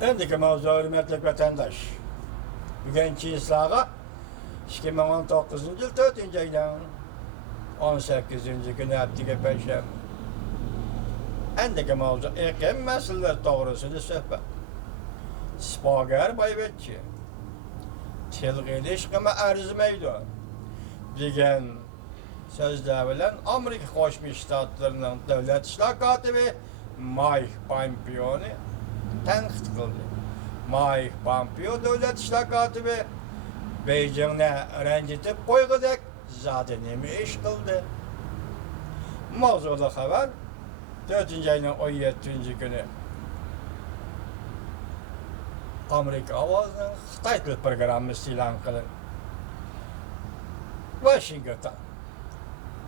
Endiki mavzu hürmetlik vatandaş. Bugünkü islaha 2019 yıl 4. aydan 18. günü haftiga peşem. Endiki mavzu ekim meseleler doğrusunu söhbet. Spager bayvetçi. Tilgili işkime erzmeydi. Digen sözler bilen Amerika Koşmuş Ştatlarının devlet işler katibi Mike Pompeo'nu tenkit kıldı. Mike Pompeo devlet işler katibi Beijing'ne rencitip koygudak zaten nemi iş kıldı. Mavzulu haber 4. ayının 17. günü Amerika avazının Xitay Dil programı ilan kılın. Washington.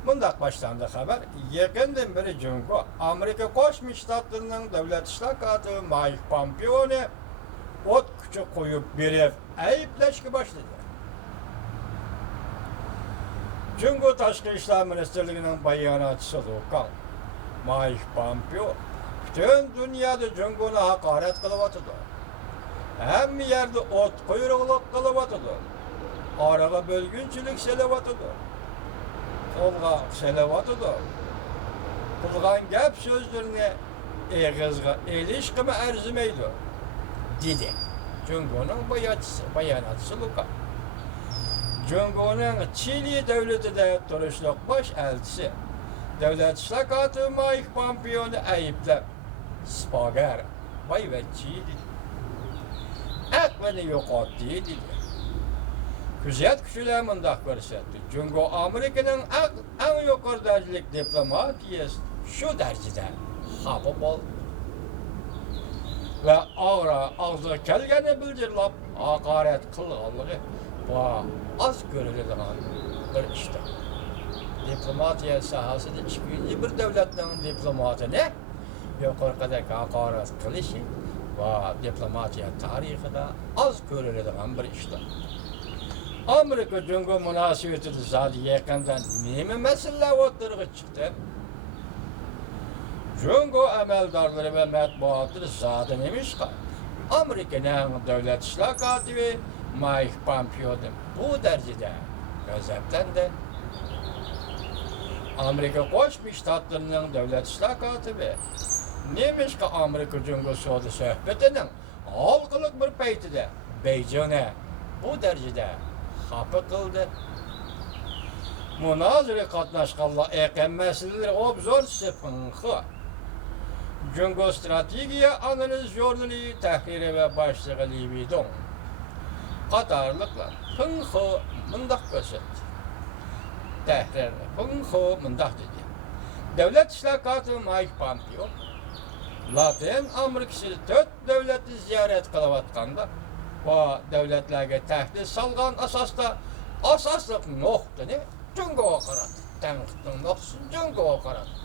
Bundak başlandı haber. Yakından beri Cumhur Amerika Koşmuş Ştatlarının devlet işler katibi Mike Pompeo'nu ot küçük koyup bir ayıpleşki başladı. Cumhur Taşkı İşler Ministerliği'nin bayanatçısı Lukan Mike Pompeo bütün dünyada Cumhur'a hakaret kılıvatıdı. Hem yerde ot kuyruğluk kılıvatıdı. Arada bölgünçülük selevatıdı. Kolga selevatıdı. Kılgan gep sözlerine eğizga ilişkimi erzimeydi. Dedi. Cumhur'un bayanatçısı Lukan. Cumhur'un Çili devletinde duruşluk baş elçisi devlet işler katibi Mike Pompeo'nu ayıplayıp Spager bayvetçiydi. Aklını yo'qotdi dedi. Kuzat kuchlar mundaq ko'rsatdi. Cumhur Amerika'nın en yuqori darajalik diplomatiyasi shu darajada xafa bo'ldi. Va og'zi kelgani bildirlab haqorat qilganligi va az ko'riladigan bir ishdir. Diplomatiya sohasida bir davlatning diplomatini yuqoridagi haqorat qilishi va diplomatiya tarixida az ko'riladigan bir ishdir. Amerika Cumhur munosabatida zodi yaqindan nima masalalar o'tirg'i chiqdi? Cumhur amaldorlari va matbuotlar zodi nima ish qildi? Amerikaning davlat ishlar kotibi Mike Pompeo'dan bu darajada g'azablandi. Amerika Qo'shma Shtatlarining davlat ishlar kotibi Nemishqa Amerika Cumhur savdo suhbatining halqalik bir paytida Beijingni bu darajada xafa qildi. Munozara qatnashganlar eqim masalalar obzor sepinxi. Cumhur strategiya analiz jurnali tahriri va boshlig'i Lividon qatorliqlar pinxi mundaq ko'rsatdi. Tahrirni pinxi mundaq dedi. Davlat ishlar kotibi Mike Pompeo Latin Amerikasida 4 davlatni ziyorat qilayotganda va davlatlarga tahdid solgan asosda asosliq nuqtani Cumhurga qaratdi. Tanqidning nuqtasi Cumhurga qaratdi.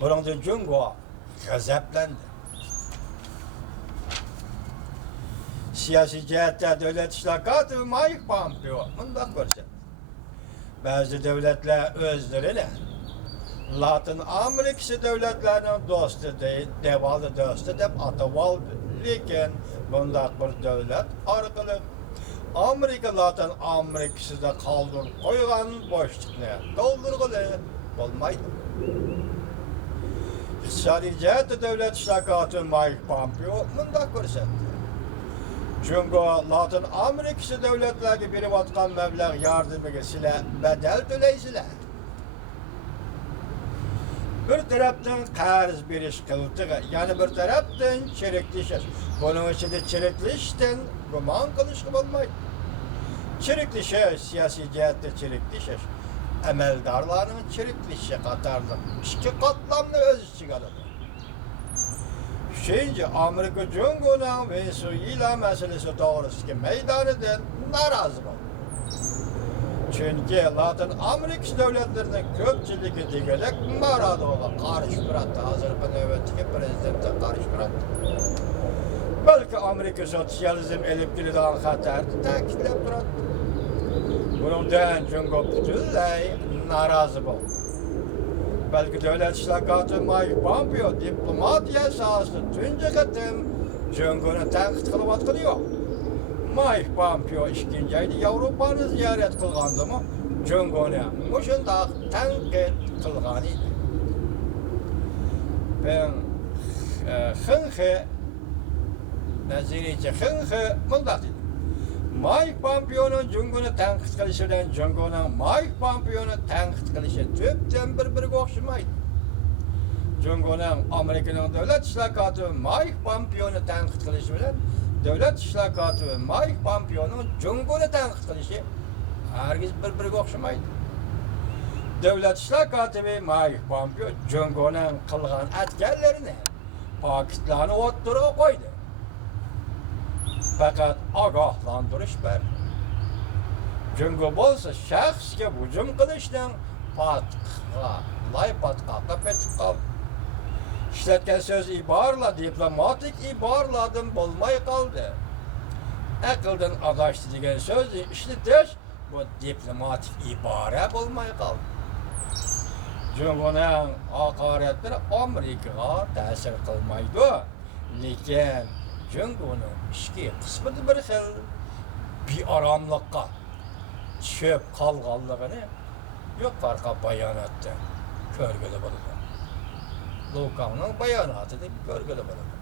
Bundan Cumhur g'azablandi. Siyosiy jihatdan davlat ishlar kotibi Mike Pompeo mundaq ko'rsatdi. Ba'zi davlatlar o'zlarini Latin Amerikası devletlerinin dostu değil, devamlı dostu deb atab oldi. Lekin bunday bir devlet orqali Amerika Latin Amerikasida qoldirib qo'ygan bo'shliqni to'ldirg'ili bo'lmaydi. Iqtisodiy jihatda davlat ishlar kotibi Mike Pompeo bunday ko'rsatdi. Cumhur Latin Amerikası devletlerine berayotgan mablag' yordamiga sizlar badal to'laysizlar. Bir tarafdan qarz berish qiltig'i, yana bir tarafdan chiriklashish. Buning ichida chiriklashdan gumon qilishga bo'lmaydi. Chiriklashish siyosiy jihatda chiriklashish amaldorlarning chiriklashishi qatorli ikki qatlamni o'z ichiga oladi. Shuning Amerika Cumhurining Venesuela masalasi to'g'risidagi maydonidan norozi bo'ldi. Çünkü Latin Amerika devletlerinin köpçülüğü degelek Marado'la karşı bıraktı. Hazır bu nöbetdeki prezident'e karşı bıraktı. Belki Amerika sosyalizm elip gülüden hatardı, takitlep bıraktı. Bunun den Cumhur bütünlüğü narazı oldu. Belki devlet işlakatı Mike Pompeo diplomatiya sahasında tunca qatim Cöngöni tanqid qilyaptiri yo'q. Mike Pompeo 2. ayda Yevropani ziyorat qilgandimi, Cöngöni mushundaq tanqid qilgan edi. Ben Xinhe nazaricha Xinhe mundaq dedi. Mike Pompeo'nun Cöngöni tanqid qilishidan Cöngöni Mike Pompeo'ni tanqid qilishi tubdan bir-biriga o'xshamaydi. Cöngöni Amerikaning davlat ishlar kotibi Mike Pompeo'ni tanqid qilishi bilan davlat ishlar kotibi Mike Pompeo'ning Cöngöni tanqid qilishi hargiz bir-biriga o'xshamaydi. Davlat ishlar kotibi Mike Pompeo Cöngöni qilgan atganlarini paketlarni o'ttirib qo'ydi. Fakat ogohlantirish berdi. Cöngö bo'lsa shaxsga hujum qilishdan patqoqqa petib qoldi. İşletken söz ibarla, diplomatik ibarladım bulmay kaldı. Akıldan adaştı degen sözü işletiş, bu diplomatik ibare bulmay kaldı. Cöngöniň hakaretleri Amerikaga täsir kılmaydı. Lekin Cöngöniň işki kısmı bir xil bearamlıkka çöp kalganlygyny yukarıga bayan etdi. Körgeli boldy. Lukanın bayanatı da görgülü bulundu.